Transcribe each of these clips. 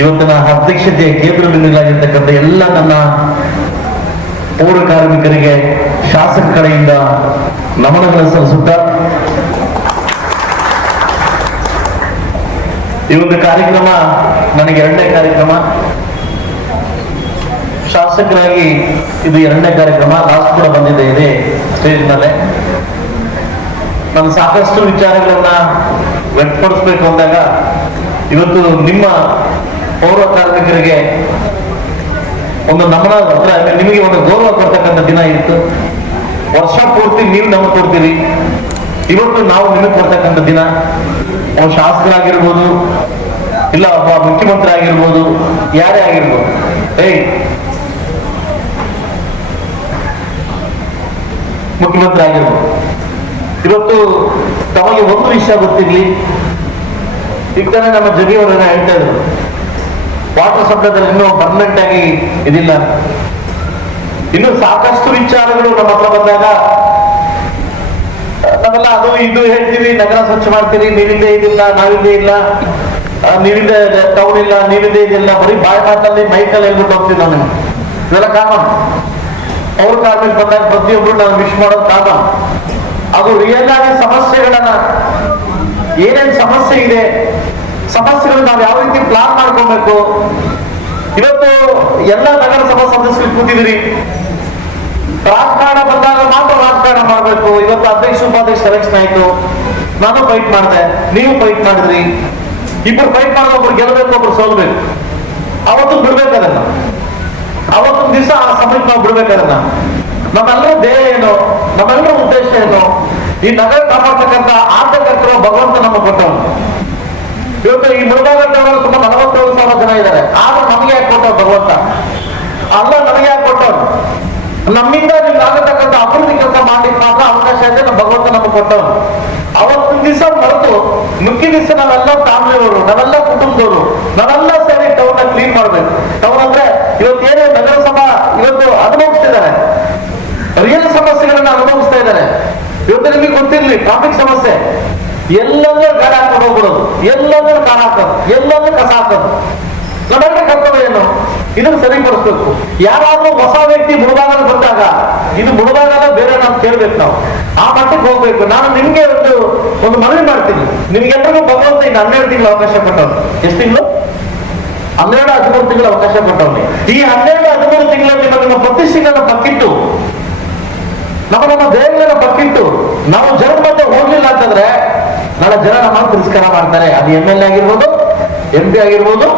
ಇವತ್ತಿನ ಅಧ್ಯಕ್ಷತೆಯ ಕೇಂದ್ರದಲ್ಲಿರ್ತಕ್ಕಂಥ ಎಲ್ಲ ನನ್ನ ಪೌರ ಕಾರ್ಮಿಕರಿಗೆ ಶಾಸಕ ಕಡೆಯಿಂದ ನಮನಗಳನ್ನು ಸಲ್ಲಿಸುತ್ತಾ ಈ ಒಂದು ಕಾರ್ಯಕ್ರಮ ನನಗೆ ಎರಡನೇ ಕಾರ್ಯಕ್ರಮ. ಶಾಸಕರಾಗಿ ಇದು ಎರಡನೇ ಕಾರ್ಯಕ್ರಮ. ಲಾಸ್ಟ್ ಕೂಡ ಬಂದಿದೆ ಇದೆ ಸ್ಟೇಜ್ನಲ್ಲೇ. ನಾನು ಸಾಕಷ್ಟು ವಿಚಾರಗಳನ್ನ ವ್ಯಕ್ತಪಡಿಸ್ಬೇಕು ಅಂದಾಗ ಇವತ್ತು ನಿಮ್ಮ ಪೌರ ಕಾರ್ಮಿಕರಿಗೆ ಒಂದು ನಮನ ನಿಮಗೆ ಒಂದು ಗೌರವ ಕೊಡ್ತಕ್ಕಂಥ ದಿನ ಇತ್ತು. ವರ್ಷ ಪೂರ್ತಿ ನೀವು ನಮಗೆ ಕೊಡ್ತೀರಿ. ಇವತ್ತು ನಾವು ನಿಮಗೆ ಕೊಡ್ತಕ್ಕಂಥ ದಿನ. ಅವ್ರು ಶಾಸಕರಾಗಿರ್ಬೋದು, ಇಲ್ಲ ಒಬ್ಬ ಮುಖ್ಯಮಂತ್ರಿ ಆಗಿರ್ಬೋದು, ಯಾರೇ ಆಗಿರ್ಬೋದು. ಏಯ್! ಮುಖ್ಯಮಂತ್ರಿ ಆಗಿರ್ಬೋದು. ಇವತ್ತು ತಮಗೆ ಒಂದು ವಿಷಯ ಗೊತ್ತಿರ್ಲಿ. ಈಗ ತಾನೇ ನಮ್ಮ ಜಗಿಯವರನ್ನ ಹೇಳ್ತಾ ಇದ್ರು ವಾಟರ್ ಸಪ್ಲೈದಲ್ಲಿ ಇನ್ನೂ ಪರ್ಮನೆಂಟ್ ಆಗಿ ಇದಿಲ್ಲ. ಇನ್ನು ಸಾಕಷ್ಟು ವಿಚಾರಗಳು ನಮ್ಮ ಹತ್ರ ಬಂದಾಗ, ನಾವೆಲ್ಲ ಅದು ಇದು ಹೇಳ್ತೀವಿ, ನಗರ ಸ್ವಚ್ಛ ಮಾಡ್ತೀರಿ ನೀವಿಂದ ಇದಿಲ್ಲ ನಾವಿಂದ ಇಲ್ಲ ನೀರಿಂದ ಟೌನ್ ಇಲ್ಲ ನೀರಿಂದ ಇದಿಲ್ಲ, ಬರೀ ಬಾಯ್ ಮಾತಲ್ಲಿ ಮೈಕಲ್ಲಿ ಹೇಳ್ಬಿಟ್ಟು ಹೋಗ್ತೀವಿ ನಾನು ಇವೆಲ್ಲ ಕಾಮನ್ ಅವ್ರ ಕಾರ್ಮಿಕ ಬಂದಾಗ ಪ್ರತಿಯೊಬ್ರು ನಾವು ವಿಶ್ ಮಾಡೋದು ಕಾಮನ್ ಅದು ರಿಯಲ್ ಆಗಿ ಸಮಸ್ಯೆಗಳನ್ನ, ಏನೇನ್ ಸಮಸ್ಯೆ ಇದೆ ಸಮಸ್ಯೆಗಳು ನಾವು ಯಾವ ರೀತಿ ಪ್ಲಾನ್ ಮಾಡ್ಕೊಬೇಕು? ಇವತ್ತು ಎಲ್ಲ ನಗರಸಭಾ ಸದಸ್ಯರು ಕೂತಿದ್ದೀರಿ. ರಾಜಕಾರಣ ಬಂದಾಗ ಮಾತ್ರ ರಾಜಕಾರಣ ಮಾಡಬೇಕು. ಇವತ್ತು ಅಧ್ಯಕ್ಷ, ಉಪಾಧ್ಯಕ್ಷ ಸೆಲೆಕ್ಷನ್ ಆಯ್ತು. ನಾನು ಫೈಟ್ ಮಾಡಿದೆ. ನೀವು ಫೈಟ್ ಮಾಡಿದ್ರಿ. ಇಬ್ಬರು ಫೈಟ್ ಮಾಡೋ ಒಬ್ರು ಗೆಲ್ಲಬೇಕು, ಒಬ್ರು ಸೋಲ್ಬೇಕು. ಅವತ್ತು ಬಿಡ್ಬೇಕು ಅದನ್ನ ಅವತ್ತೊಂದು ದಿವಸ ಆ ಸಮಯಕ್ಕೆ ನಾವು ಬಿಡ್ಬೇಕು ಅದನ್ನ ನಮ್ಮೆಲ್ಲರ ಧ್ಯೇಯ ಏನು? ನಮ್ಮೆಲ್ಲರ ಉದ್ದೇಶ ಏನು? ಈ ನಗರ ಕಾಪಾಡ್ತಕ್ಕಂಥ ಆದ್ಯಕರ್ತರು ಭಗವಂತ ನಮ್ಮ ಕೊಟ್ಟವನು. ಇವತ್ತು ಈ ಮುಳುಗಾಗಟ್ಟವರು ತುಂಬಾ ನಲವತ್ತೇಳು ಸಾವಿರ ಜನ ಇದ್ದಾರೆ. ಆದ್ರೂ ನಮಗೆ ಯಾಕೆ ಕೊಟ್ಟವ್ರು ಭಗವಂತ? ಅಲ್ಲ, ನಮಗೆ ಯಾಕೆ ಕೊಟ್ಟವ್ರು? ನಮ್ಮಿಂದ ನಿಮ್ಗೆ ಆಗತಕ್ಕಂಥ ಅಭಿವೃದ್ಧಿ ಕೆಲಸ ಮಾಡ್ಲಿಕ್ಕೆ ಮಾತ್ರ ಅವಕಾಶ ಇದೆ, ನಮ್ಮ ಭಗವಂತ ನಮಗೆ ಕೊಟ್ಟವ್ರು. ಅವತ್ತಿನ ದಿವಸ ಮರೆತು ನುಗ್ಗಿ ದಿವಸ ನಾವೆಲ್ಲ ಫ್ಯಾಮಿಲಿಯವರು, ನಾವೆಲ್ಲ ಕುಟುಂಬದವರು, ನಾವೆಲ್ಲ ಸೇರಿ ಟೌನ್ ಕ್ಲೀನ್ ಮಾಡ್ಬೇಕು. ಟೌನ್ ಅಂದ್ರೆ ಇವತ್ತು ಏನೇ ನಗರಸಭಾ, ಇವತ್ತು ಅನುಭವಿಸ್ತಿದ್ದಾರೆ. ರಿಯಲ್ ಸಮಸ್ಯೆಗಳನ್ನ ಅನುಭವಿಸ್ತಾ ಇದ್ದಾರೆ. ಇವತ್ತು ನಿಮಗೆ ಗೊತ್ತಿರ್ಲಿ ಟ್ರಾಫಿಕ್ ಸಮಸ್ಯೆ. ಎಲ್ಲಂದ್ರೆ ಗಾಡಿ ಹಾಕೊಂಡು ಹೋಗ್ಬಿಡೋದು ಎಲ್ಲಂದ್ರೆ ಕಾರ್ ಹಾಕೋದು ಎಲ್ಲಂದ್ರೆ ಕಸ ಹಾಕೋದು ನಮಗೆ ಕರ್ತವ್ಯ ಏನು ಇದನ್ನು ಸರಿಪಡಿಸ್ಬೇಕು. ಯಾರಾದ್ರೂ ಹೊಸ ವ್ಯಕ್ತಿ ಮುಳುಗಾಗಲು ಬಂದಾಗ, ಇದು ಮುಳುಗಾಗಲ್ಲ, ಬೇರೆ ನಾವು ಕೇಳ್ಬೇಕು ನಾವು. ಆ ಮಟ್ಟಕ್ಕೆ ಹೋಗ್ಬೇಕು. ನಾನು ನಿಮ್ಗೆ ಒಂದು ಒಂದು ಮನವಿ ಮಾಡ್ತೀನಿ. ನಿಮ್ಗೆಲ್ಲರಿಗೂ ಭಗವಂತ ಇನ್ನು ಹನ್ನೆರಡು ತಿಂಗಳು ಅವಕಾಶ ಕೊಟ್ಟವ್ರು ಎಷ್ಟು ತಿಂಗಳು? ಹನ್ನೆರಡು ಹದಿಮೂರು ತಿಂಗಳು ಅವಕಾಶ ಕೊಟ್ಟವ್ನಿ. ಈ ಹನ್ನೆರಡು ಹದಿಮೂರು ತಿಂಗಳಲ್ಲಿ ನಮ್ಮ ನಮ್ಮ ಪ್ರತಿಷ್ಠೆಗಳನ್ನ ಪಕ್ಕಿಟ್ಟು, ನಮ್ಮ ನಮ್ಮ ದೇಹಗಳನ್ನ ಪಕ್ಕಿಟ್ಟು ನಾವು ಜನರ ಮಧ್ಯೆ ಹೋಗ್ಲಿಲ್ಲ ಅಂತಂದ್ರೆ ನಾಳೆ ಜನ ನಮ್ಮನ್ನು ತಿರಸ್ಕಾರ ಮಾಡ್ತಾರೆ. ಅದು ಎಂ ಎಲ್ ಎ ಆಗಿರ್ಬೋದು ಎಂ ಪಿ ಆಗಿರ್ಬೋದು,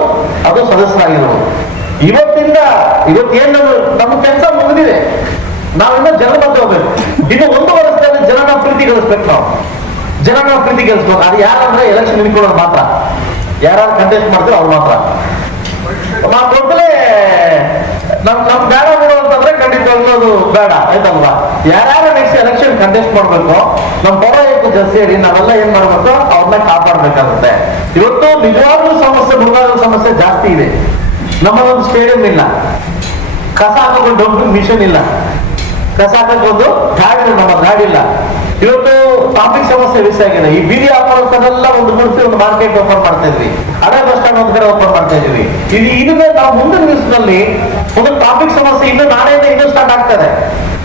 ಅದು ಸದಸ್ಯರಾಗಿರ್ಬೋದು ಇವತ್ತಿಂದ ಇವತ್ತೇನ್ ನಮ್ಮ ಕೆಲಸ ಮುಗಿದಿದೆ. ನಾವಿನ್ನ ಜನ ಮಧ್ಯೆ ಹೋಗ್ಬೇಕು. ಇನ್ನು ಒಂದು ವರ್ಷದಲ್ಲಿ ಜನನ ಪ್ರೀತಿ ಗಳಿಸ್ಬೇಕು ನಾವು. ಜನನ ಪ್ರೀತಿ ಗಳಿಸ್ಬೇಕು. ಅದು ಯಾರಂದ್ರೆ ಎಲೆಕ್ಷನ್ ನಿಂತ್ಕೊಳ್ಳೋದು ಮಾತ್ರ. ಯಾರು ಕಂಟೆಸ್ಟ್ ಮಾಡ್ತಾರೆ ಅವ್ರು ಮಾತ್ರ. ನಮ್ ನಮ್ ಬೇಡ ಬಿಡು ಅಂತಂದ್ರೆ ಖಂಡಿತ ಬೇಡ, ಆಯ್ತಲ್ವಾ? ಎಲೆಕ್ಷನ್ ಕಂಟೆಸ್ಟ್ ಮಾಡ್ಬೇಕು. ನಮ್ ಪರ ಜಾಸ್ತಿ ಸೇರಿ ನಾವೆಲ್ಲ ಏನ್ ಮಾಡ್ಬೇಕು? ಅವ್ರನ್ನ ಕಾಪಾಡ್ಬೇಕಾಗುತ್ತೆ. ಇವತ್ತು ನಿಜವಾಗ್ಲೂ ಸಮಸ್ಯೆ ಮುಳುಗಾದ ಸಮಸ್ಯೆ ಜಾಸ್ತಿ ಇದೆ. ನಮ್ಮ ಒಂದು ಸ್ಟೇಡಿಯಂ ಇಲ್ಲ. ಕಸ ಹಾಕೊಂಡು ಡಂಪಿಂಗ್ ಮಿಷನ್ ಇಲ್ಲ. ಕಸ ಹಾಕೊಂಡು ಗಾಡಿ ನಮ್ಮ ಗಾಡಿ ಇಲ್ಲ. ಇವತ್ತು ಟ್ರಾಫಿಕ್ ಸಮಸ್ಯೆ ವಿಷಯ ಆಗಿದೆ. ಈ ಬೀದಿ ವ್ಯಾಪಾರಸ್ಥರೆಲ್ಲ ಒಂದು ಗುಡಿಸಿ ಒಂದು ಮಾರ್ಕೆಟ್ ಓಪನ್ ಮಾಡ್ತಾ ಇದ್ವಿ. ಅದೇ ಬಸ್ ಸ್ಟ್ಯಾಂಡ್ ಒಂದ್ ಕಡೆ ಓಪನ್ ಮಾಡ್ತಾ ಇದೀವಿ. ಇದು ಇದನ್ನೇ ನಾವು ಮುಂದಿನ ದಿವಸದಲ್ಲಿ, ಒಂದು ಟ್ರಾಫಿಕ್ ಸಮಸ್ಯೆ ಇನ್ನು ನಾಳೆ ಇನ್ನೂ ಸ್ಟಾರ್ಟ್ ಆಗ್ತದೆ.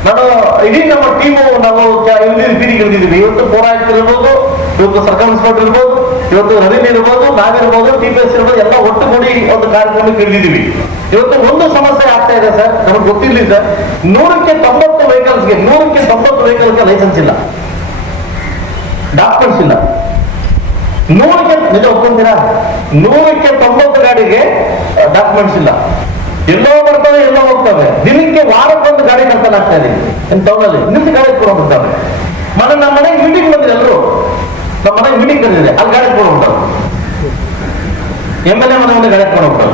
ನಾನು ಇಡೀ ನಮ್ಮ ಟೀಮು ನಾವು ಇಳಿದಿದ್ದೀವಿ ಇವತ್ತು ಪೋರಾಯ್ತು ಇರ್ಬೋದು, ಇವತ್ತು ಸರ್ಕಲ್ ಇನ್ಸ್ಪೆಕ್ಟರ್ ಇರ್ಬೋದು, ಇವತ್ತು ರವೀನ್ ಇರ್ಬೋದು ನಾವಿರ್ಬೋದು ಟಿ ಪಿ ಎಸ್ ಇರ್ಬೋದು, ಎಲ್ಲ ಒಟ್ಟುಗೂಡಿ ಒಂದು ಕಾರ್ಯಕ್ರಮಕ್ಕೆ ಇಳಿದಿದ್ದೀವಿ ಇವತ್ತು ಒಂದು ಸಮಸ್ಯೆ ಆಗ್ತಾ ಇದೆ ಸರ್, ನಮಗೆ ಗೊತ್ತಿರಲಿ ಸರ್. ನೂರಕ್ಕೆ ತೊಂಬತ್ತು ವೆಹಿಕಲ್ಸ್ಗೆ ನೂರಕ್ಕೆ ತೊಂಬತ್ತು ವೆಹಿಕಲ್ಸ್ಗೆ ಲೈಸೆನ್ಸ್ ಇಲ್ಲ. ಡಾಕ್ಯುಮೆಂಟ್ಸ್ ಇಲ್ಲ. ನೂರಕ್ಕೆ, ನಿಜ ಒಪ್ಕೊಂತೀರಾ? ನೂರಕ್ಕೆ ತೊಂಬತ್ತು ಗಾಡಿಗೆ ಡಾಕ್ಯುಮೆಂಟ್ಸ್ ಇಲ್ಲ. ಎಲ್ಲೋ ಬರ್ತವೆ, ಎಲ್ಲೋ ಹೋಗ್ತವೆ. ದಿನಕ್ಕೆ ವಾರಕ್ಕೊಂದು ಗಾಡಿ ಕರ್ಕೊಂಡು ಆಗ್ತಾ ಇದೆ ಟೌನಲ್ಲಿ ನಿಮ್ದು ಗಾಡಿ ಕೂಡ ಹೋಗ್ತವೆ ಮನೆ ನಮ್ಮ ಮನೆಗೆ ಮೀಟಿಂಗ್ ಬಂದಿದೆ ಎಲ್ಲರೂ. ನಮ್ಮ ಮನೆ ಮೀಟಿಂಗ್ ಬಂದಿದೆ, ಅಲ್ಲಿ ಗಾಡಿ ಕೂಡ ಹೋಗ್ತವೆ ಎಂ ಎಲ್ ಎ ಮನೆ ಮುಂದೆ ಗಾಡಿ ಕೂಡ ಹೋಗ್ತವೆ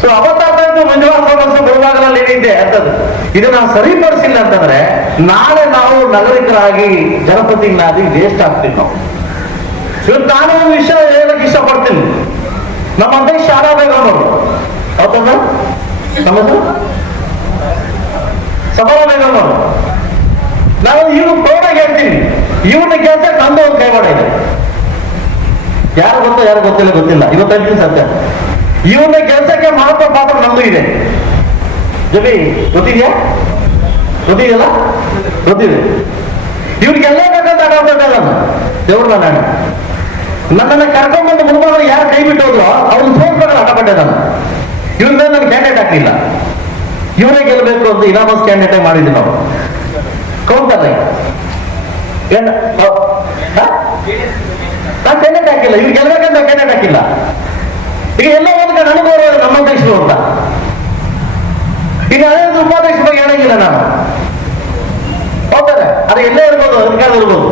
ಸೊ ಅವತ್ತಾದ್ರೂ ಮಂಜುನಾಥ ಮನಸ್ಸು ಗುರುವಾಗಲಲ್ಲಿ ಏನಿದೆ ಅಂತದ್ದು. ಇದು ನಾವು ಸರಿಪಡಿಸಿಲ್ಲ ಅಂತಂದ್ರೆ ನಾಳೆ ನಾವು ನಾಗರಿಕರಾಗಿ ಜನಪ್ರತಿನಿಧಿ ವೇಸ್ಟ್ ಆಗ್ತೀವಿ ನಾವು. ಇವತ್ತು ನಾನು ಒಂದು ವಿಷಯ ಹೇಳಕ್ ಇಷ್ಟಪಡ್ತೀನಿ. ನಮ್ಮ ಅಧ್ಯಕ್ಷ ಶಾಲಾ ಹೌದಲ್ಲ ನಮ್ಮ ಹೆಸರು? ನಾವು ಇವ್ರು ಪ್ರೋಡಾಗಿ ಹೇಳ್ತೀನಿ ಇವನ ಕೆಲಸ ಒಂದು ಕೈವಾಡ ಇದೆ. ಯಾರು ಗೊತ್ತೋ, ಯಾರು ಗೊತ್ತಿಲ್ಲ ಗೊತ್ತಿಲ್ಲ. ಇವತ್ತು ಹೇಳ್ತೀನಿ ಸತ್ಯ. ಇವನ ಕೆಲಸಕ್ಕೆ ಮಹತ್ವ ಪಾತ್ರ ನಮ್ದು ಇದೆ. ಜೊತೆ ಗೊತ್ತಿದ್ಯಾ? ಗೊತ್ತಿದೆಯಲ್ಲ? ಗೊತ್ತಿದೆ. ಇವ್ರಿಗೆಲ್ಲ ಬೇಕಂತ ಆಡೋದಲ್ಲ ದೇವ್ರ ನಾನು ನನ್ನನ್ನ ಕರ್ಕೊಂಡ್ಬಂದು ಮುಳುಗೋದ್ರೆ ಯಾರು ಕೈ ಬಿಟ್ಟು ಹೋದ್ರು ಅವ್ರನ್ನ ಸೋಲ್ಬೇಕಾದ್ರೆ ಆಟಪಟ್ಟೆ ನಾನು. ಇವ್ರ ಮೇಲೆ ನಾನು ಕ್ಯಾಂಡಿಡೇಟ್ ಹಾಕಲಿಲ್ಲ ಇವರೇ ಗೆಲ್ಲಬೇಕು ಅಂತ ಇನಾಮಸ್ ಕ್ಯಾಂಡಿಡೇಟ್ ಮಾಡಿದ್ವಿ ನಾವು. ಕೌಂಟರ್ ನಾನು ಕ್ಯಾಂಡಿಡೇಟ್ ಹಾಕಿಲ್ಲ. ಇವ್ರು ಗೆಲ್ಬೇಕಂತ ಕ್ಯಾಂಡಿಡೇಟ್ ಹಾಕಿಲ್ಲ. ಈಗ ಎಲ್ಲ ಒಂದು ನನಗೂ ನಮ್ಮ ದೇಶ ಅಂತ. ಈಗ ಅದೇ ಉಪಾಧ್ಯಕ್ಷ ಬಗ್ಗೆ ಹೇಳಂಗಿಲ್ಲ ನಾನು. ಹೌದಲ್ಲ? ಅದು ಎಲ್ಲೇ ಇರ್ಬೋದು ಅಧಿಕಾರ ಇರ್ಬೋದು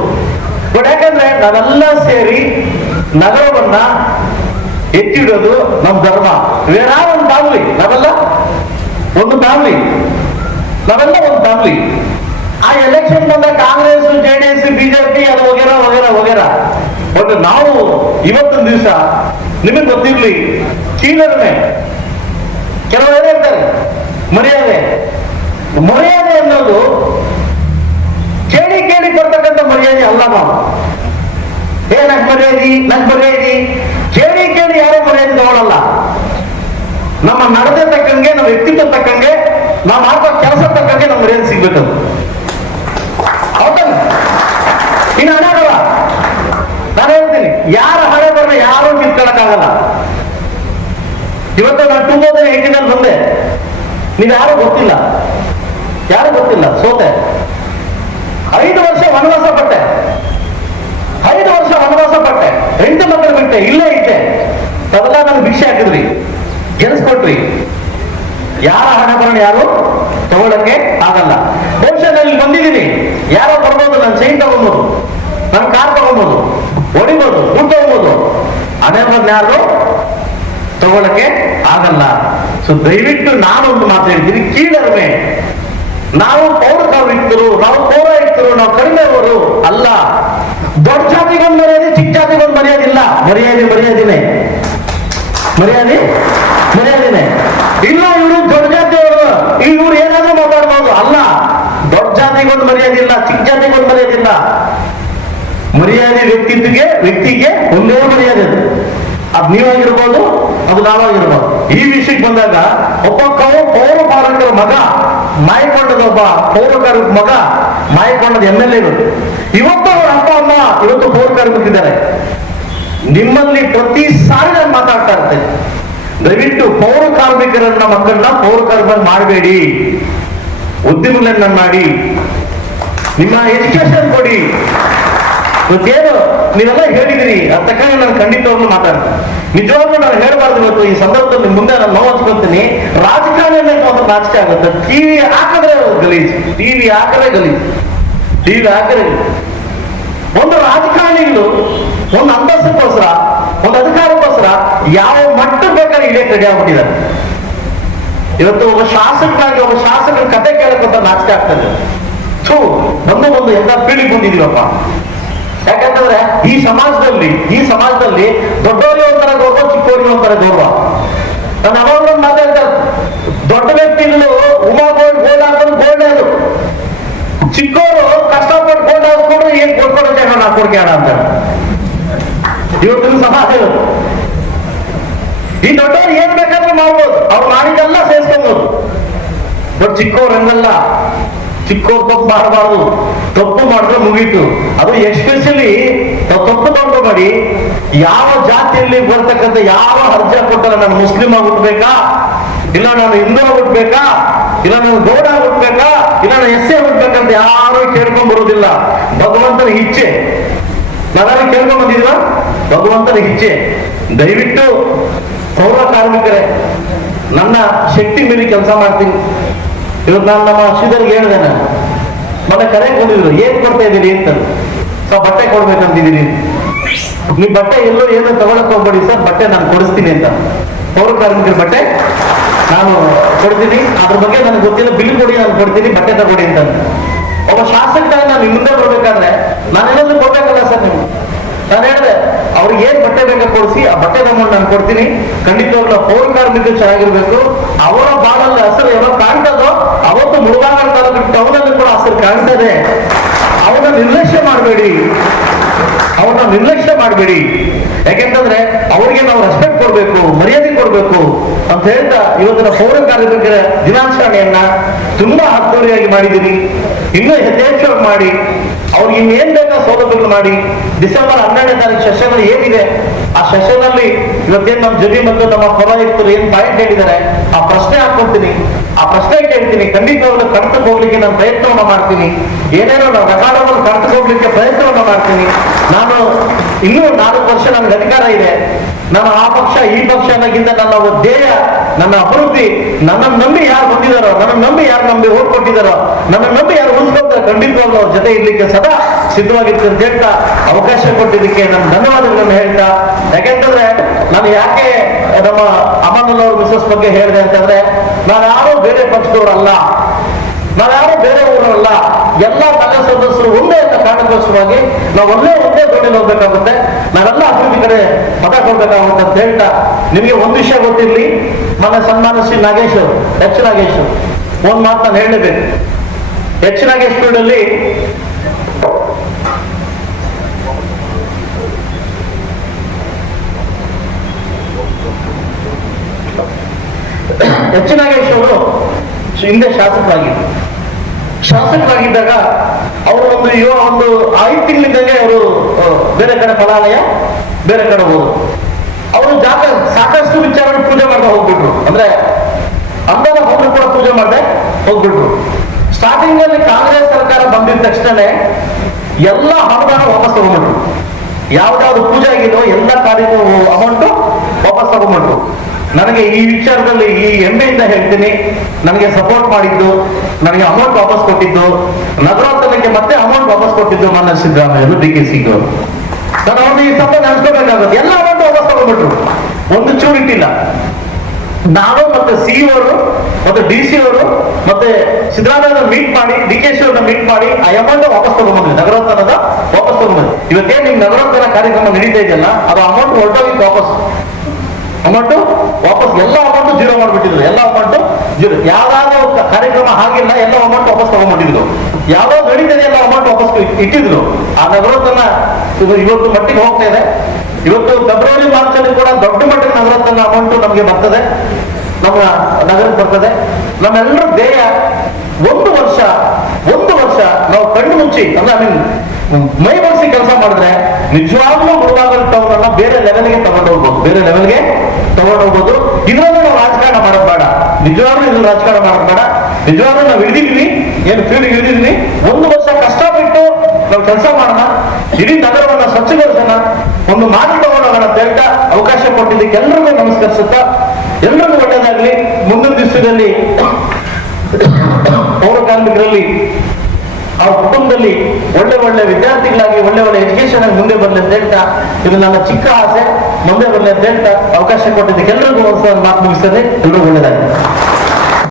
ಬಟ್ ಯಾಕಂದ್ರೆ ನಾವೆಲ್ಲ ಸೇರಿ ನಗರವನ್ನ ಎತ್ತಿಡೋದು ನಮ್ಮ ಧರ್ಮ. ಬೇರೆ ಒಂದು ಫ್ಯಾಮಿಲಿ ನಾವೆಲ್ಲ ಒಂದು ಫ್ಯಾಮಿಲಿ ನಾವೆಲ್ಲ ಒಂದು ಫ್ಯಾಮಿಲಿ ಆ ಎಲೆಕ್ಷನ್ ಬಂದ ಕಾಂಗ್ರೆಸ್ ಜೆಡಿಎಸ್ ಬಿಜೆಪಿ ಅದು ವಗೇರ ವಗೇರ ವಗೇರ ಬಟ್ ನಾವು ಇವತ್ತೊಂದು ದಿವಸ ನಿಮಗೆ ಗೊತ್ತಿರ್ಲಿ ಚೀನರನೆ ಕೆಲವರು ಹೇಳ್ತಾರೆ, ಮರ್ಯಾದೆ. ಮರ್ಯಾದೆ ಅನ್ನೋದು ಕೇಳಿ ಕೇಳಿ ಕೊಡ್ತಕ್ಕಂಥ ಮರ್ಯಾದೆ ಅಲ್ಲ ನಾವು ಏ, ನಂಗೆ ಮರ್ಯಾದಿ ನಂಗೆ ಮರ್ಯಾದಿ. ಕೇಳಿ ಕೇಳಿ ಯಾರೋ ಮರ್ಯಾದೆ ತಗೊಳಲ್ಲ ನಮ್ಮ ನಡತೆ ತಕ್ಕಂಗೆ, ನಮ್ಮ ವ್ಯಕ್ತಿತ್ವ ತಕ್ಕಂಗೆ ನಾವು ಮಾಡುವ ಕೆಲಸ ತಕ್ಕಂಗೆ ನಮ್ಮ ಮರ್ಯಾದೆ ಸಿಗ್ಬೇಕು ಹೌದಲ್ಲ? ಇನ್ನು ಹಣ ಆಗಲ್ಲ ನಾನು ಹೇಳ್ತೀನಿ, ಯಾರ ಹಣೆ ಬರ ಯಾರು ಕಿತ್ಕೊಳಕ್ಕಾಗಲ್ಲ ಇವತ್ತು ನಾನು ಟೂ ತೌಸಂಡ್ ಏಯ್ಟೀನ್ ಅಲ್ಲಿ ಬಂದೆ. ನೀನು ಯಾರು ಗೊತ್ತಿಲ್ಲ. ಯಾರು ಗೊತ್ತಿಲ್ಲ? ಸೋತೆ. ಐದು ವರ್ಷ ವನವಾಸ ಪಟ್ಟೆ ಐದು ವರ್ಷ ವನವಾಸ ಪಟ್ಟೆ ಎಂಟು ಮಕ್ಕಳು ಬಿಟ್ಟೆ. ಇಲ್ಲೇ ಇದ್ದೆ. ತಬಲ ನಾನು ಭಿಕ್ಷೆ ಹಾಕಿದ್ರಿ. ಗೆಲ್ಸ್ಕೊಟ್ರಿ ಯಾರ ಬರಣ ಯಾರು? ತಗೊಳಕ್ಕೆ ಆಗಲ್ಲ. ಬಹುಶಃ ನಾನು ಬಂದಿದ್ದೀನಿ. ಯಾರೋ ಬರ್ಬೋದು, ನನ್ನ ಚೈನ್ ತಗೊಂಬೋದು, ನನ್ನ ಕಾರ್ ತಗೊಂಬೋದು, ಹೊಡಿಬೋದು, ಊಟ ಹೋಗ್ಬೋದು ಹಣೆ ಬರೋದು ಯಾರು? ತಗೊಳಕ್ಕೆ ಆಗಲ್ಲ. ಸೊ ದಯವಿಟ್ಟು ನಾನೊಂದು ಮಾತು ಹೇಳ್ತೀನಿ. ಕೀಳರಿಮೆ. ನಾವು ಪೌರಕವಿತ್ತರು ನಾವು ಪೌರಾಯುಕ್ತರು, ನಾವು ಕಡಿಮೆಯವರು ಅಲ್ಲ. ದೊಡ್ಡ ಜಾತಿಗೊಂದು ಮರ್ಯಾದೆ, ಚಿಕ್ಕ ಜಾತಿಗೊಂದು ಮರ್ಯಾದೆ ಇಲ್ಲ. ಮರ್ಯಾದೆ, ಮರ್ಯಾದಿನೇ. ಮರ್ಯಾದೆ? ಇಲ್ಲ, ಇವರು ದೊಡ್ಡ ಜಾತಿಯವರು ಇವ್ರು ಏನಾದ್ರೂ ಮಾತಾಡ್ಬೋದು. ಅಲ್ಲ, ದೊಡ್ಡ ಜಾತಿಗೊಂದು ಮರ್ಯಾದಿಲ್ಲ, ಚಿಕ್ಕ ಜಾತಿಗೊಂದು ಮರ್ಯಾದೆ ಇಲ್ಲ ಮರ್ಯಾದೆ ವ್ಯಕ್ತಿತ್ವಕ್ಕೆ, ವ್ಯಕ್ತಿಗೆ ಒಂದೇ ಮರ್ಯಾದೆ ಅದು. ಅದು ನೀವಾಗಿರ್ಬೋದು, ಅದು ನಾವಾಗಿರ್ಬೋದು. ಈ ವಿಷಯಕ್ಕೆ ಬಂದಾಗ, ಒಬ್ಬ ಕೌ ಪೌರ ಪಾಲಕರ ಮಗ, ಮಾಯಕೊಂಡದ ಒಬ್ಬ ಪೌರ ಮಗ, ಮಾಯಕೊಂಡದ ಎಂ ಎಲ್ ಎ ಇವತ್ತು ಅವರ ಅಪ್ಪ, ಅಮ್ಮ ಇವತ್ತು ಪೌರ ಕಾರ್ಮಿಕರಿದ್ದಾರೆ ನಿಮ್ಮಲ್ಲಿ ಪ್ರತಿ ಸಾರಿ ನಾನು ಮಾತಾಡ್ತಾ ಇರ್ತೇನೆ. ದಯವಿಟ್ಟು ಪೌರ ಕಾರ್ಮಿಕರನ್ನ ಮಕ್ಕಳನ್ನ ಪೌರ ಕಾರ್ಮಿಕ ಮಾಡಬೇಡಿ. ಉದ್ಯಮಗಳನ್ನ ಮಾಡಿ. ನಿಮ್ಮ ಎಜುಕೇಶನ್ ಕೊಡಿ. ಮತ್ತೇನು, ನೀವೆಲ್ಲ ಹೇಳಿದಿರಿ, ಅದ್ ತಕ್ಕಂಗೆ ನಾನು ಖಂಡಿತವಾಗ್ಲೂ ಮಾತಾಡ್ತೀನಿ. ನಿಜವಾಗ್ಲೂ ನಾನು ಹೇಳಬಾರ್ದು ಇವತ್ತು ಈ ಸಂದರ್ಭದಲ್ಲಿ, ಮುಂದೆ ನಾನು ನೋವು ಹಚ್ಕೊತೀನಿ ರಾಜಕಾರಣ ಒಂದು ನಾಚಿಕೆ ಆಗುತ್ತೆ. ಟಿವಿ ಹಾಕಿದ್ರೆ ಗಲೀಜ್. ಟಿವಿ ಹಾಕಿದ್ರೆ ಗಲೀಜ್. ಟಿವಿ ಹಾಕಿದ್ರೆ ಒಂದು ರಾಜಕಾರಣಿಗಳು, ಒಂದು ಅಂತಸ್ತಿಗೋಸ್ಕರ ಒಂದು ಅಧಿಕಾರಕ್ಕೋಸ್ಕರ ಯಾವ ಮಟ್ಟ ಬೇಕಾದ್ರೆ ಇಲ್ಲೇ ರೆಡಿ ಆಗ್ಬಿಟ್ಟಿದ್ದಾರೆ ಇವತ್ತು ಒಬ್ಬ ಶಾಸಕನಾಗಿ ಒಬ್ಬ ಶಾಸಕರ ಕತೆ ಕೇಳಕ್ಕಂತ ನಾಚಿಕೆ ಆಗ್ತದೆ. ಥೂ, ಬಂದು ಒಂದು ಎಲ್ಲ ಪೀಳಿಗೆ ಬಂದಿದೀವಪ್ಪ ಯಾಕಂತಂದ್ರೆ ಈ ಸಮಾಜದಲ್ಲಿ ಈ ಸಮಾಜದಲ್ಲಿ ದೊಡ್ಡವರಿಗೆ ಒಂಥರ ಗೌರವ ಚಿಕ್ಕವರಿಗೆ ಒಂಥರ ಗೌರವ. ನನ್ನ ಅವಾಗ ಮಾತಾಡ್ತಾರೆ ದೊಡ್ಡ ವ್ಯಕ್ತಿಗಳು ಉಮಾ ಗೋಲ್ಡ್ ಗೋಲ್ಡ್ ಹಾಕೊಂಡು ಗೋಲ್ಡ್ ಅದು. ಚಿಕ್ಕವರು ಕಷ್ಟಪಟ್ಟು ಗೋಲ್ಡ್ ಹಾಕೊಂಡು ಏನ್ ಕೊಡ್ಕೊಡಕ್ಕೆ ನಾನು ಹಾಕೊಡ್ಕೆ ಅಂತ. ಇವತ್ತು ಸಮಾಜ. ಈ ದೊಡ್ಡವ್ರು ಏನ್ ಬೇಕಾದ್ರೂ ಮಾಡ್ಬೋದು. ಅವ್ರು ಮಾಡಿದೆಲ್ಲ ಸೇರಿಸ್ಕೊಬೋದು. ಬಟ್ ಚಿಕ್ಕವ್ರು ಹಂಗಲ್ಲ ಚಿಕ್ಕವ್ರು ತಪ್ಪು ಮಾಡಬಾರ್ದು. ತಪ್ಪು ಮಾಡಿದ್ರೆ ಮುಗೀತು. ಅದು ಎಸ್ಪೆಷಲಿ ತಪ್ಪು ಮಾಡಿ ಯಾವ ಜಾತಿಯಲ್ಲಿ ಬರ್ತಕ್ಕಂಥ ಯಾವ ಅರ್ಜಿ ಕೊಟ್ಟರೆ ನಾನು ಮುಸ್ಲಿಂ ಆಗ್ಬಿಡ್ಬೇಕಾ ಇಲ್ಲ ನಾನು ಹಿಂದೂ ಹುಟ್ಟಬೇಕಾ ಇಲ್ಲ ನಾನು ಗೌಡ ಹುಟ್ಟಬೇಕಾ ಇಲ್ಲ ನಾನು ಎಸ್ ಎ ಆಗ್ಬಿಡ್ಬೇಕಂತ ಯಾರು ಕೇಳ್ಕೊಂಡ್ ಬರೋದಿಲ್ಲ. ಭಗವಂತನ ಇಚ್ಛೆ. ನಾವೆಲ್ಲ ಕೇಳ್ಕೊಂಡ್ ಬಂದಿದೀವ ಭಗವಂತನ ಇಚ್ಛೆ. ದಯವಿಟ್ಟು ಪೌರ ಕಾರ್ಮಿಕರೇ, ನನ್ನ ಶಕ್ತಿ ಮೇಲೆ ಕೆಲಸ ಮಾಡ್ತೀನಿ. ಇವತ್ತು ನಾನು ನಮ್ಮ ಶ್ರೀಧರ್ಗೆ ಹೇಳಿದೆ ನಾನು. ಮನೆ ಕರೆ ಕೊಟ್ಟಿದ್ರು, ಏನ್ ಕೊಡ್ತಾ ಇದ್ದೀನಿ ಅಂತ. ಸರ್, ಬಟ್ಟೆ ಕೊಡ್ಬೇಕಂತಿದ್ದೀನಿ ನೀವು ಬಟ್ಟೆ ಎಲ್ಲೋ ಏನು ತಗೊಳಕ್ ಹೋಗ್ಬೇಡಿ ಸರ್, ಬಟ್ಟೆ ನಾನು ಕೊಡಿಸ್ತೀನಿ ಅಂತ. ಪೌರ ಕಾರ್ಮಿಕರ ಬಟ್ಟೆ ನಾನು ಕೊಡ್ತೀನಿ. ಅದ್ರ ಬಗ್ಗೆ ನನಗೆ ಗೊತ್ತಿಲ್ಲ, ಬಿಲ್ ಕೊಡಿ, ನಾನು ಕೊಡ್ತೀನಿ, ಬಟ್ಟೆ ತಗೊಡಿ ಅಂತ. ಒಬ್ಬ ಶಾಸಕರಾಗಿ ನಾನು ಮುಂದೆ ಬರ್ಬೇಕಾದ್ರೆ ನಾನು ಏನಾದ್ರು ಕೊಡ್ಬೇಕಲ್ಲ ಸರ್ ನಿಮ್ಗೆ? ನಾನು ಹೇಳಿದೆ, ಅವ್ರಿಗೆ ಏನ್ ಬಟ್ಟೆ ಬೇಕಾ ಕೊಡಿಸಿ, ಆ ಬಟ್ಟೆ ತಗೊಂಡು ನಾನು ಕೊಡ್ತೀನಿ. ಖಂಡಿತವಾಗ್ಲೂ ಪೌರ ಕಾರ್ಮಿಕರು ಚೆನ್ನಾಗಿರ್ಬೇಕು. ಅವರ ಬಾಳಲ್ಲಿ ಹಸಿರು ಏನೋ ಕಾಣ್ತದೋ ಅವತ್ತು ಮುಳುಗಾಗಲ್ ತಾಲೂಕು ಟೌನ್ ಅಲ್ಲಿ ಕೂಡ ಹಸಿರು ಕಾಣ್ತದೆ. ಅವನ ನಿರ್ಲಕ್ಷ್ಯ ಮಾಡಬೇಡಿ. ಅವನ್ನ ನಿರ್ಲಕ್ಷ್ಯ ಮಾಡಬೇಡಿ. ಯಾಕೆಂತಂದ್ರೆ ಅವರಿಗೆ ನಾವು ರೆಸ್ಪೆಕ್ಟ್ ಕೊಡಬೇಕು, ಮರ್ಯಾದೆ ಕೊಡಬೇಕು ಅಂತ ಹೇಳ್ತಾ ಇವತ್ತಿನ ಪೌರ ಕಾರ್ಮಿಕರ ದಿನಾಚರಣೆಯನ್ನ ತುಂಬಾ ಅದ್ದೂರಿಯಾಗಿ ಮಾಡಿದ್ದೀನಿ ಇನ್ನೂ ಯಥೇಚ್ಛವಾಗಿ ಮಾಡಿ. ಅವ್ರಿಗೆ ಇನ್ನೇನ್ ಬೇಕಾ ಸೌಲಭ್ಯಗಳು ಮಾಡಿ. ಡಿಸೆಂಬರ್ ಹನ್ನೆರಡನೇ ತಾರೀಕು ಸೆಷನ್ ಏನಿದೆ ಆ ಸೆಷನ್ ಅಲ್ಲಿ ಇವತ್ತೇನ್ ನಮ್ಮ ಜೊತೆ ಮತ್ತು ನಮ್ಮ ಪೌರಾಯುಕ್ತರು ಏನ್ ಪಾಯಿಂಟ್ ಹೇಳಿದ್ದಾರೆ? ಆ ಪ್ರಶ್ನೆ ಹಾಕೊಳ್ತೀನಿ ಆ ಪ್ರಶ್ನೆ ಕೇಳ್ತೀನಿ. ಖಂಡಿತವಾಗ್ಲೂ ಕರ್ತಕ್ಕೆ ಹೋಗ್ಲಿಕ್ಕೆ ನಾನು ಪ್ರಯತ್ನವನ್ನ ಮಾಡ್ತೀನಿ. ಏನೇನೋ ನಾವು ರೆಕಾರ್ಡವನ್ನು ಕರ್ತಕ್ಕೆ ಹೋಗ್ಲಿಕ್ಕೆ ಪ್ರಯತ್ನವನ್ನ ಮಾಡ್ತೀನಿ. ನಾನು ಇನ್ನೂ ನಾಲ್ಕು ವರ್ಷ ನನಗೆ ಅಧಿಕಾರ ಇದೆ. ನಾನು ಆ ಪಕ್ಷ, ಈ ಪಕ್ಷ ಅನ್ನೋಕ್ಕಿಂತ ನನ್ನ ಧ್ಯೇಯ, ನನ್ನ ಅಭಿವೃದ್ಧಿ, ನನ್ನ ನಂಬಿ ಯಾರು ಬಂದಿದಾರೋ ನನ್ನ ನಂಬಿ ಯಾರು ನಂಬಿ ಓಟ್ ಕೊಟ್ಟಿದಾರೋ ನನ್ನ ನಂಬಿ ಯಾರು ಉಳಿಸ್ಕೊಳ್ತಾರೆ ಖಂಡಿತವಾಗ್ಲೂ ಅವ್ರ ಜೊತೆ ಇರ್ಲಿಕ್ಕೆ ಸದಾ ಸಿದ್ಧವಾಗಿರ್ತೀನಿ ಅಂತ ಹೇಳ್ತಾ ಅವಕಾಶ ಕೊಟ್ಟಿದ್ದಕ್ಕೆ ನನ್ನ ಧನ್ಯವಾದಗಳನ್ನು ಹೇಳ್ತಾ, ಯಾಕೆಂತಂದ್ರೆ ನಾನು ಯಾಕೆ ನಮ್ಮ ಅಮನಲ್ಲವ್ರ ಮಿಸಸ್ ಬಗ್ಗೆ ಹೇಳಿದೆ ಅಂತಂದ್ರೆ, ನಾನು ಯಾರು ಬೇರೆ ಪಕ್ಷದವರಲ್ಲ ನಾವ್ಯಾರು ಬೇರೆ ಊರಲ್ಲ ಎಲ್ಲ ನನ್ನ ಸದಸ್ಯರು ಒಂದೇ ಅಂತ ಕಾರಣಕ್ಕೋಸ್ಕರವಾಗಿ ನಾವು ಒಂದೇ ಒಂದೇ ದೋಣಿಲಿ ಹೋಗ್ಬೇಕಾಗುತ್ತೆ. ನಾವೆಲ್ಲ ಅಭಿವೃದ್ಧಿ ಕಡೆ ಮತ ಕೊಡ್ಬೇಕಾಗುತ್ತೆ ಅಂತ ಹೇಳ್ತಾ, ನಿಮಗೆ ಒಂದು ವಿಷಯ ಗೊತ್ತಿರ್ಲಿ. ನನ್ನ ಸನ್ಮಾನ ಶ್ರೀ ನಾಗೇಶ್ ಅವರು, ಎಚ್ ನಾಗೇಶ್ ಒಂದ್ ಮಾತು ನಾನು ಹೇಳಲೇಬೇಕು ಎಚ್ ನಾಗೇಶ್ ಅಲ್ಲಿ ಎಚ್ ನಾಗೇಶ್ ಅವರು ಹಿಂದೆ ಶಾಸಕರಾಗಿದ್ದರು. ಶಾಸಕರಾಗಿದ್ದಾಗ ಅವರು ಒಂದು ಯುವ ಒಂದು ಐದು ತಿಂಗಳಿಂದಲೇ ಅವರು ಬೇರೆ ಕಡೆ ಫಲಾಲಯ ಬೇರೆ ಕಡೆ ಹೋದ್ರು. ಅವರು ಜಾತ ಸಾಕಷ್ಟು ವಿಚಾರಗಳು ಪೂಜೆ ಮಾಡ್ತಾ ಹೋಗ್ಬಿಟ್ರು. ಅಂದ್ರೆ ಅಂಬದ ಹೋದ್ರು ಕೂಡ ಪೂಜೆ ಮಾಡದೆ ಹೋಗ್ಬಿಟ್ರು. ಸ್ಟಾರ್ಟಿಂಗ್ ಅಲ್ಲಿ ಕಾಂಗ್ರೆಸ್ ಸರ್ಕಾರ ಬಂದಿದ ತಕ್ಷಣನೇ ಎಲ್ಲ ಅನುದಾನ ವಾಪಸ್ ತಗೊಂಡ್ಬಿಟ್ರು. ಯಾವ್ದಾವ್ದು ಪೂಜೆ ಆಗಿದೋ ಎಲ್ಲ ಕಾರ್ಯ ಅಮೌಂಟು ವಾಪಸ್ ತಗೊಂಡ್ಬಿಟ್ರು. ನನಗೆ ಈ ವಿಚಾರದಲ್ಲಿ ಈ ಹೆಮ್ಮೆಯಿಂದ ಹೇಳ್ತೀನಿ. ನನಗೆ ಸಪೋರ್ಟ್ ಮಾಡಿದ್ದು, ನನಗೆ ಅಮೌಂಟ್ ವಾಪಸ್ ಕೊಟ್ಟಿದ್ದು, ನಗರೋತ್ಸವಕ್ಕೆ ಮತ್ತೆ ಅಮೌಂಟ್ ವಾಪಸ್ ಕೊಟ್ಟಿದ್ದು ಮಾನ್ಯ ಸಿದ್ದರಾಮಯ್ಯ ಡಿ ಕೆ ಸಿಂಗ್. ಅವರು ನಾನು ಅವ್ರನ್ನ ಈ ಸಭೆ ನೆನೆಸ್ಕೋಬೇಕಾಗುತ್ತೆ. ಎಲ್ಲ ಅಮೌಂಟ್ ವಾಪಸ್ ತಗೊಂಡ್ಬಿಟ್ರು. ಒಂದು ಚೂರು ಇಟ್ಟಿಲ್ಲ. ನಾನು ಮತ್ತೆ ಸಿ ಅವರು ಮತ್ತೆ ಡಿ ಸಿ ಅವರು ಮತ್ತೆ ಸಿದ್ದರಾಮಯ್ಯ ಮೀಟ್ ಮಾಡಿ, ಡಿ ಕೆ ಸಿ ಅವ್ರನ್ನ ಮೀಟ್ ಮಾಡಿ, ಆ ಅಮೌಂಟ್ ವಾಪಸ್ ತಗೊಂಡ್ಬಂದ್ವಿ. ನಗರೋತ್ತರದ ವಾಪಸ್ ತಗೊಂಡ್ಬಂದ್ವಿ. ಇವತ್ತೇ ನೀವು ನಗರೋತ್ತರ ಕಾರ್ಯಕ್ರಮ ನಡೀತಾ ಇದೆಯಲ್ಲ, ಅದು ಅಮೌಂಟ್ ಹೊರಟೋಗಿ ವಾಪಸ್ ಅಮೌಂಟ್ ವಾಪಸ್ ಎಲ್ಲ ಅಮೌಂಟು ಜೀರೋ ಮಾಡಿಬಿಟ್ಟಿದ್ರು. ಎಲ್ಲ ಅಮೌಂಟು ಜೀರೋ. ಯಾವ್ದಾದ್ರು ಕಾರ್ಯಕ್ರಮ ಆಗಿಲ್ಲ, ಎಲ್ಲ ಅಮೌಂಟ್ ವಾಪಸ್ ತಗೊಂಡ್ಬಿಟ್ಟಿದ್ರು ಯಾವ್ದೋ ನಡೀತದೆ ಎಲ್ಲ ಅಮೌಂಟ್ ವಾಪಸ್ ಇಟ್ಟಿದ್ರು. ಆ ನಗರತನ ಇದು ಇವತ್ತು ಮಟ್ಟಿಗೆ ಹೋಗ್ತಾ ಇದೆ. ಇವತ್ತು ಫೆಬ್ರವರಿ ಮಾರ್ಚ್ ಅಲ್ಲಿ ಕೂಡ ದೊಡ್ಡ ಮಟ್ಟದ ನಗರತನ ಅಮೌಂಟ್ ನಮಗೆ ಬರ್ತದೆ. ನಮ್ಮ ನಗರಕ್ಕೆ ಬರ್ತದೆ. ನಮ್ಮೆಲ್ಲರ ಧ್ಯೇಯ ಒಂದು ವರ್ಷ ಒಂದು ವರ್ಷ ನಾವು ಕಣ್ಣು ಮುಚ್ಚಿ, ಅಂದ್ರೆ ಐ ಮೀನ್ ಮೈ ಬಳಸಿ ಕೆಲಸ ಮಾಡಿದ್ರೆ ನಿಜವಾಗ್ಲೂ ಅನ್ನ ಬೇರೆ ಲೆವೆಲ್ಗೆ ತಗೊಂಡು ಹೋಗ್ಬೋದು. ಬೇರೆ ಲೆವೆಲ್ಗೆ ತಗೊಂಡು ಹೋಗ್ಬೋದು. ಇದ್ರಲ್ಲಿ ನಾವು ರಾಜಕಾರಣ ಮಾಡೋದು ಬೇಡ. ನಿಜವಾಗ್ಲೂ ಇದ್ರಲ್ಲಿ ರಾಜಕಾರಣ ಮಾಡೋದು ಬೇಡ. ನಿಜವಾಗ್ಲೂ ನಾವು ಇಳಿದಿದ್ವಿ ಏನು ಫೀಲ್ಡ್ ಇಳಿದಿದ್ವಿ ಒಂದು ವರ್ಷ ಕಷ್ಟಪಟ್ಟು ನಾವು ಕೆಲಸ ಮಾಡೋಣ. ಇಡೀ ನಗರವನ್ನ ಸ್ವಚ್ಛಗೊಳಿಸೋಣ. ಒಂದು ಮಾತು ತಗೊಂಡೋಗೋಣ ಅಂತ ಹೇಳ್ತಾ ಅವಕಾಶ ಕೊಟ್ಟಿದ್ದಕ್ಕೆ ಎಲ್ಲರಿಗೂ ನಮಸ್ಕರಿಸುತ್ತಾ ಎಲ್ಲರಿಗೂ ಒಳ್ಳೇದಾಗ್ಲಿ. ಮುಂದಿನ ದಿವಸದಲ್ಲಿ ಪೌರ ಕಾರ್ಮಿಕರಲ್ಲಿ ಅವ್ರ ಕುಟುಂಬದಲ್ಲಿ ಒಳ್ಳೆ ಒಳ್ಳೆ ವಿದ್ಯಾರ್ಥಿಗಳಾಗಿ ಒಳ್ಳೆ ಒಳ್ಳೆ ಎಜುಕೇಶನ್ ಆಗಿ ಮುಂದೆ ಬರಲಿ ಅಂತ ಹೇಳ್ತಾ, ಇದು ನನ್ನ ಚಿಕ್ಕ ಆಸೆ, ಮುಂದೆ ಬರಲಿ ಅಂತ ಹೇಳ್ತಾ ಅವಕಾಶ ಕೊಟ್ಟಿದ್ದಕ್ಕೆ ಎಲ್ಲರಿಗೂ ಒಂದು ಮಾತು ಮುಗಿಸ್ತದೆ ಎಲ್ಲರೂ ಒಳ್ಳೇದಾಗಿದೆ